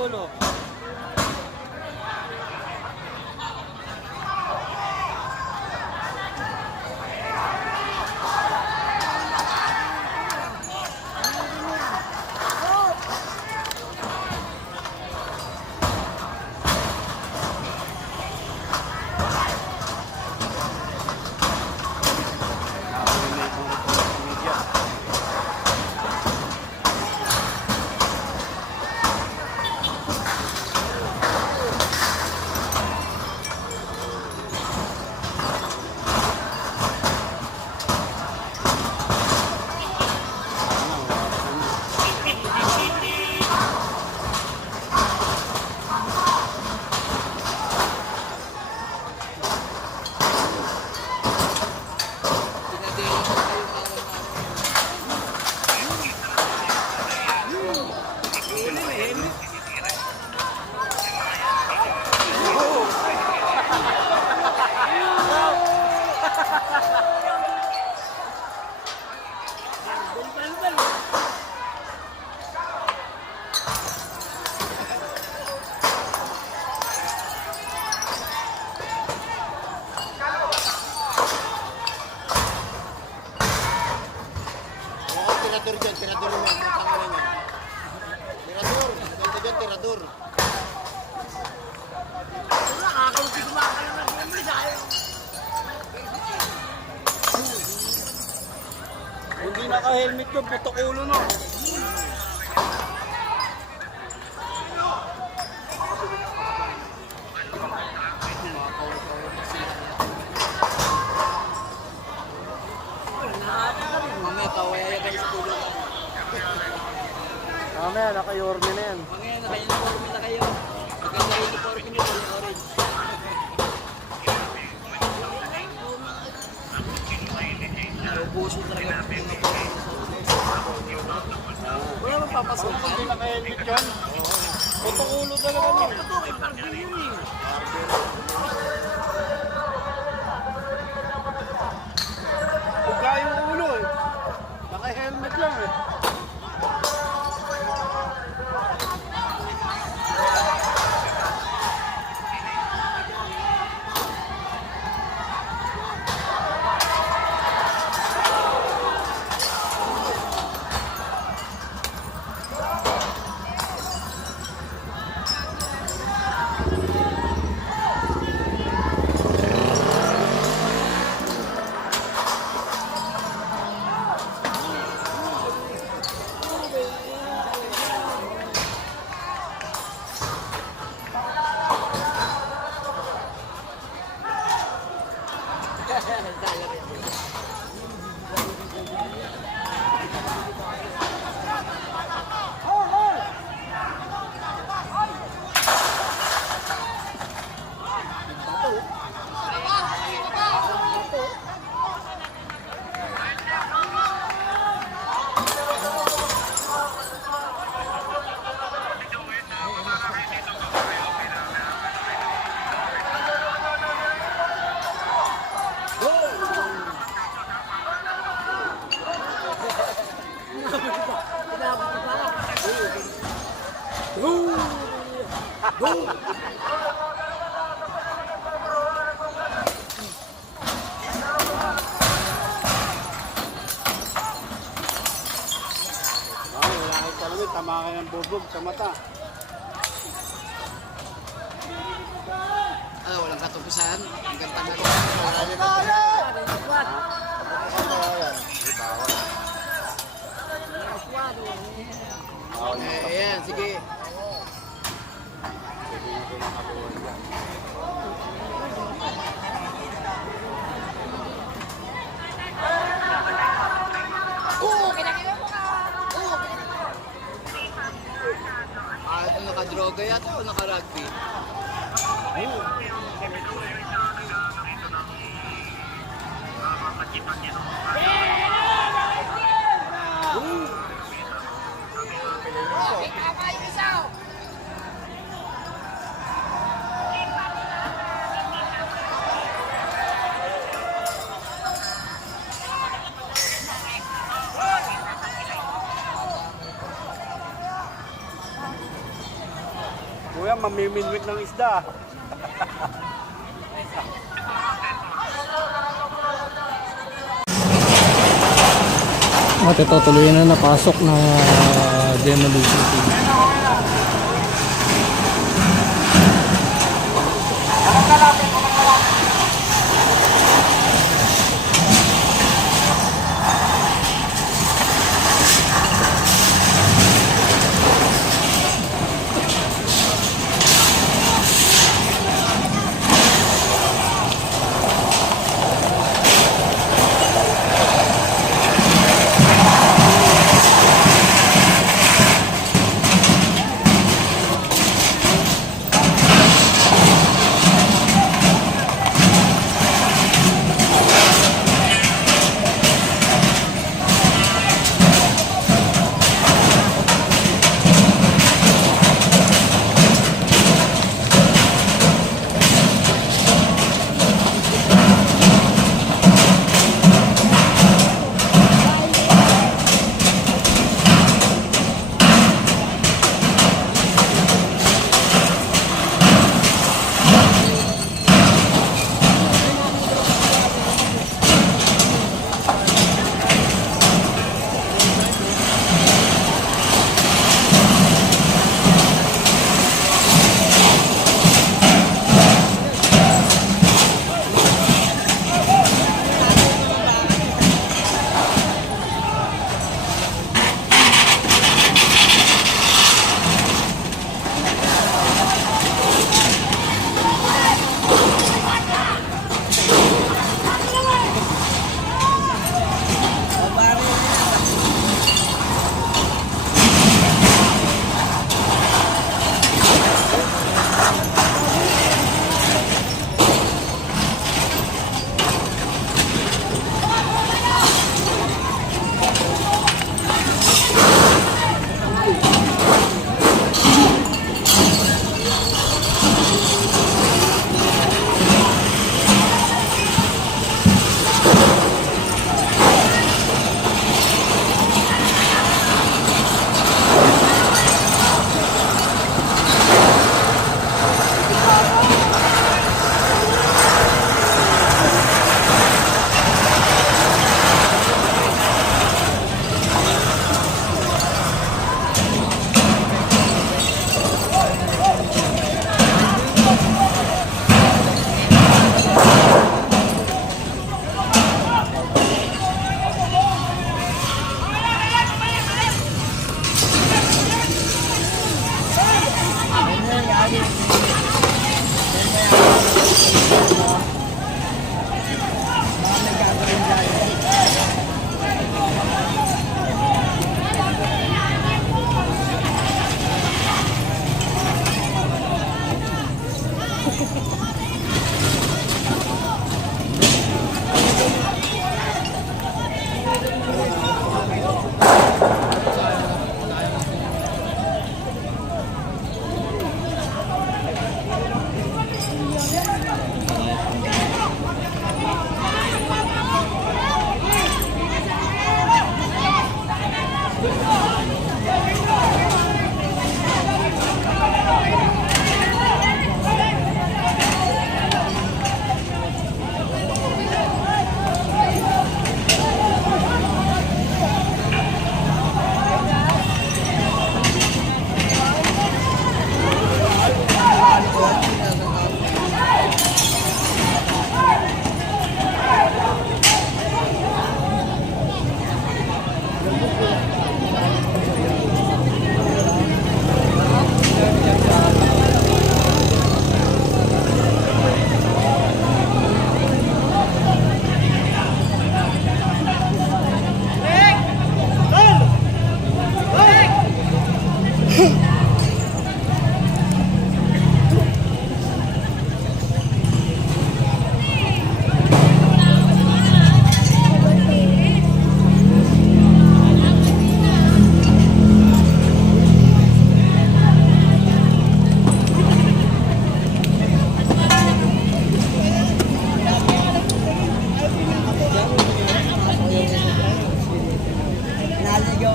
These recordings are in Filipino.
ulo. Oo, tirador dyan, tirador naman. Ang pangalan niya. Tirador, ganda dyan, tirador. Hindi naka-helmet yun, putok ulo no. Mamaya kawaya kayo sa tulo. Mamaya, naka-yorme na yan. Mamaya naka-uniform na kayo. Maganda yung uniform nyo, kulay orange. Naubuso talaga mga Wala bang papasukan? Hindi naka-helmet yan. Putok ulo talaga no. Ito, eh, parang yun eh. Sa mata. Ano, walang katupusan. Ang ganda mo. Eh, ayan, sige. Ah, droga yata o naka-rugby? Oo. Nakita ng mga niya mamiminwit ng isda. At ito tuloy na napasok na demolition team.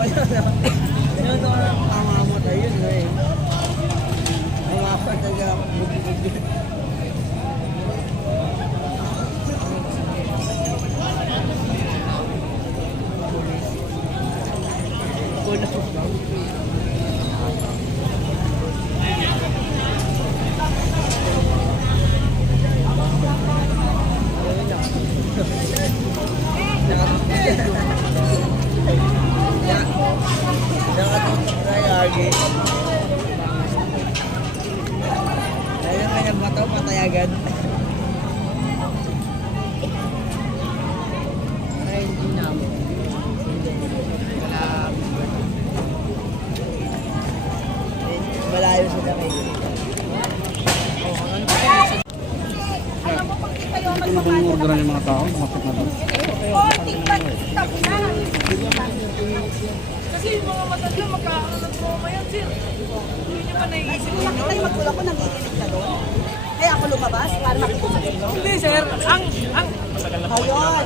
ayan. Okay. Ba naiisip Kung nakita yung magulang ko, nanginginig na doon. Kaya ako lumabas para makita sa inyo. Hindi, sir. Ang, ang, Ayun.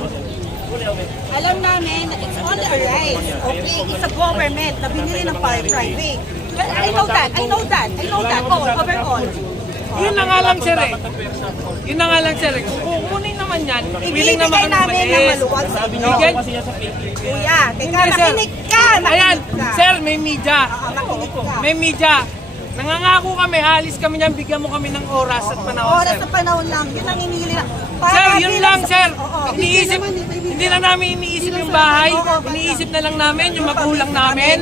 Alam namin na it's only a right. Okay, it's a government na binili ng fire private. Well, I know that. I know that. I know that. Oh, overall. yun na nga lang, sir eh. Yun na nga lang, sir eh. Kung kukunin naman yan, willing naman Ibibigay kami namin ng mag-is. maluwag sa inyo. Bigyan. Kuya, teka, Hindi, sir. makinig ka. Ayan, Makinig ka. sir, may media. Ah, makinig ka. May media. Nangangako kami, halis kami niyan, bigyan mo kami ng oras at panahon, Oras sir. sa panahon lang. Yun ang hinihili lang. Para Sir, yun lang, sa- sir. Oo. Iniisip, hindi na namin iniisip yung bahay. Iniisip na lang namin yung magulang namin.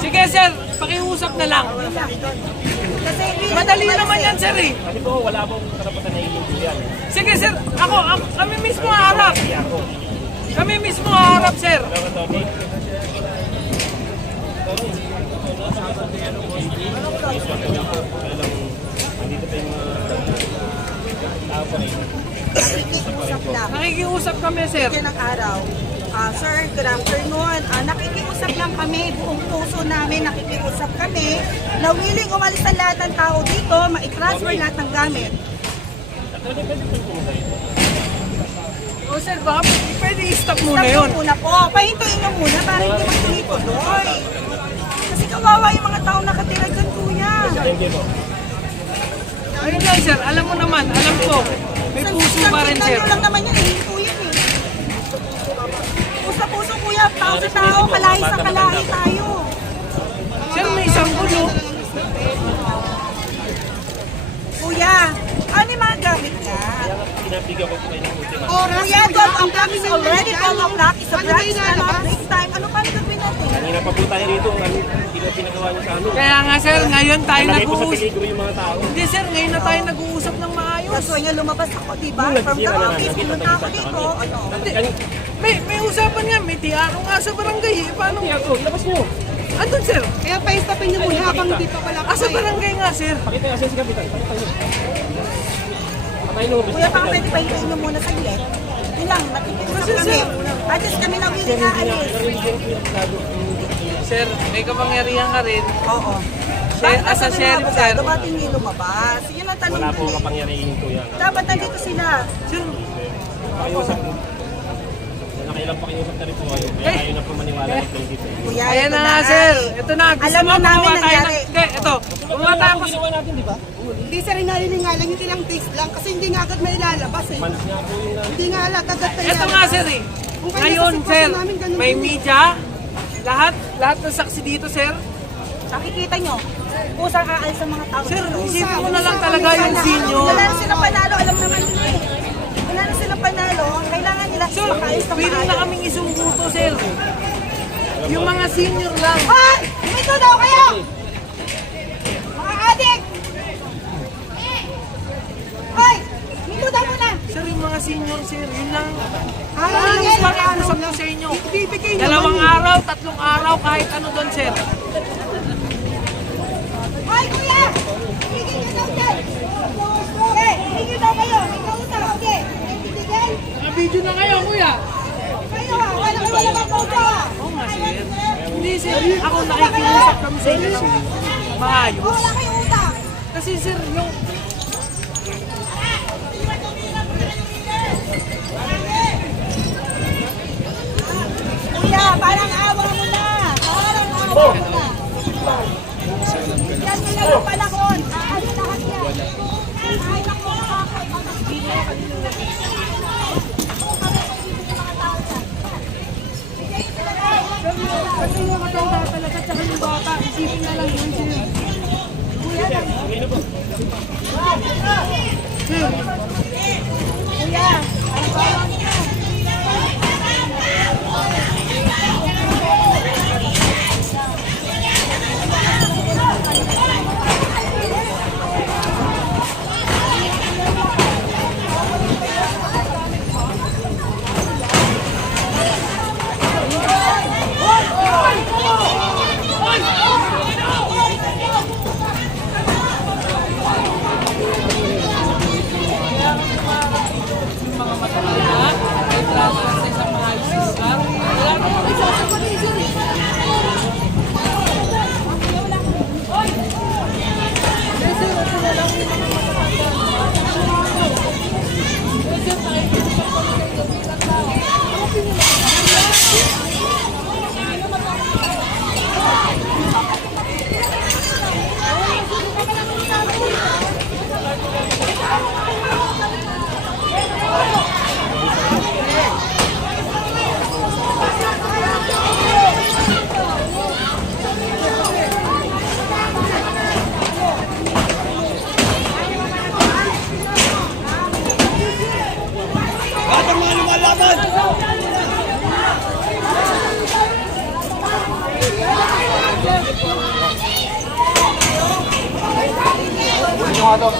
Sige, sir. Pakiusap na lang. Kasi Madali naman yan, sir eh. Sige, sir. Ako, ako kami mismo harap. Kami mismo harap, sir. Nakikiusap kami, sir. Ang araw. Ah, sir, good afternoon. Ah, nakikiusap lang kami, buong puso namin nakikiusap kami na willing umalis ang lahat ng tao dito, ma-transfer lahat ng gamit. O, sir, baka pwede i-stop muna Stop yun. muna po. Pahintuin nyo muna para hindi magtuloy-tuloy. Kawawa yung mga tao nakatira dyan, kuya. Ayun lang, sir. Alam mo naman, alam ko. May puso pa rin, sir. Lang naman yan, hinto yan eh. Puso puso kuya, tao sa tao, kalahi sa kalahi tayo. Sir, may isang gulo. Kuya, ano yung mga gamit ka? Oras, kuya, 12 o'clock is already 12 o'clock. It's a break, ano, break time. Ano pa rin gagawin natin? Kanina pa po tayo rito, ano, hindi na pinagawa niyo sa ano. Kaya nga, sir, ngayon tayo Lagay po sa nag-uusap. peligro yung mga tao. Hindi, sir, ngayon na tayo nag-uusap ng maayos. Kaso nga lumabas ako, di ba? From the office, pumunta ako dito. Ano? Hindi, may, may usapan nga, may tiaro nga sa barangay. Eh. Paano? Ako, labas niyo. Andun, sir. Kaya pa-stopin niyo muna habang di pa pala Ah, sa barangay nga, sir. Pakita nga si Kapitan. Pakita niyo. Patay nung Kuya, baka pwede pahintuin niyo muna sa ilet. Yun lang, nakikiusap kami. Least kami na willing na alis. Sir, may kapangyarihan ka rin. Oo. Sir, as a sheriff, sir. Dumating yung lumabas. Yun ang tanong Wala po ko eh. kapangyarihan ko yan. Dapat nandito sila. Sir, Pakiusap po. Nakailang pakiusap na rin po kayo. Kaya ayaw na po maniwala ng dito. Kuya, ayan na nga, sir. Ito na. Gusto Alam mo mo namin gumawa tayo nangyari. ng... Hindi, ito. Gumawa tayo kasi... Ginawa natin, di ba? Hindi sa rin nga lang yung ilang days lang kasi hindi nga agad may lalabas eh. Hindi nga agad agad may Ito nga, sir eh. Kung kaya Ngayon, sa sitwasyon sir, namin, ganun may din media. Lahat, lahat ng saksi dito, sir. Nakikita nyo. Pusang aalis sa mga tao. Sir, isipin mo na lang talaga yung senior. Wala na silang panalo. Alam naman nila eh. Wala na silang panalo. Kailangan nila Sir, makaayos ng pwede na maayos. kaming isumuto, sir. Yung mga senior lang. Hoy! Dito daw kayo! Mga adik! Hoy! Dito daw muna! Sir, yung mga senior, sir, yun lang. Ah, Parang pakiusap ko sa inyo. Ibibigay Dalawang naman. araw, tatlong araw, kahit ano doon, sir. Hoy, kuya! Higil ka daw dyan! Okay, higil daw kayo. May kausap. Okay. Bibigay. Naka-video na kayo, kuya. Kayo ha. Wala kayo wala kang kausap. Oo nga, sir. Hindi, sir. Ako nakikiusap kami sa inyo. sir. Maayos. Wala kayong utang. Kasi, sir, yung... Kuya, parang awa mo na. Parang awa mo na. Yan na lang yung panahon. Aalis lahat yan. Ay, naku, Kasi yung matanda talaga, tsaka yung bata, isipin na lang yun, sir. Kuya, Ada.